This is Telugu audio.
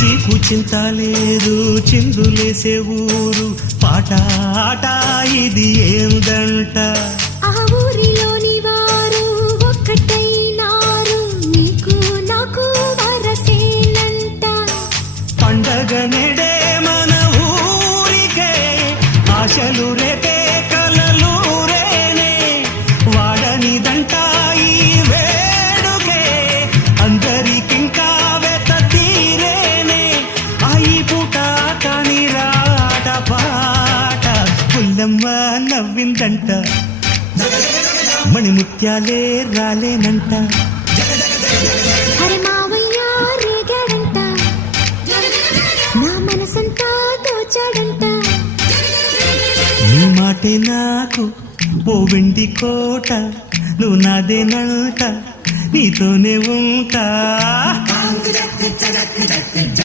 చీకు చింత లేదు చిందులేసే ఊరు పాట ఆట ఇది ఏందంట ఆ ఊరిలోని వారు ఒక్కటైనారు నీకు నాకు వరసేనంట పండగ నెడే మన ఊరికే ఆశలు రేపే కలలు రేనే వాడనిదంట ఈ వేడుకే అందరికింకా వెత తీరేనే ఆయి పూట కాని రాట పాట పుల్లమ్మ నవ్విందంట మణిముత్యాలే రాలేనంట అరే మావయ్య రేగాడంట నా మనసంతా దోచాడంట నీ మాటే నాకు ఓ వెండి కోట నువ్వు నాదేనంట నీతోనే ఉంటా